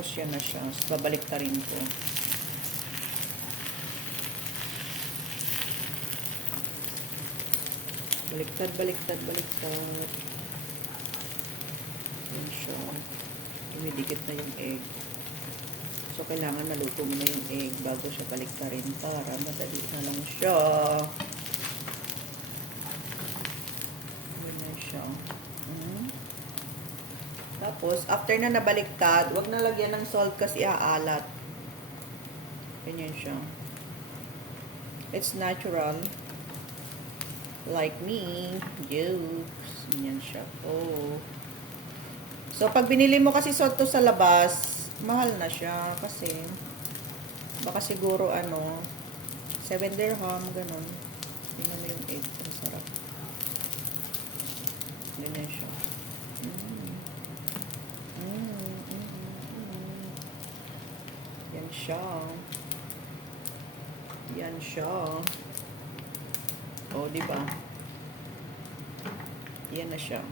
Tapos yan na siya. Babalik ta rin ko. Baliktad, baliktad, baliktad. Yan siya. Dumidikit na yung egg. So, kailangan naluto mo na yung egg bago siya baliktarin para madali na lang siya. Ganyan siya. Tapos, after na nabaliktad, wag na lagyan ng salt kasi aalat. Ganyan siya. It's natural. Like me. Jokes. Ganyan siya. Oh. So, pag binili mo kasi soto sa labas, mahal na siya kasi baka siguro 7 dirham, ganun. Tingnan mo yung egg. Ang sarap. Ganyan siya. Yan siya. Yan siya. Oh, di ba? Yan na siya.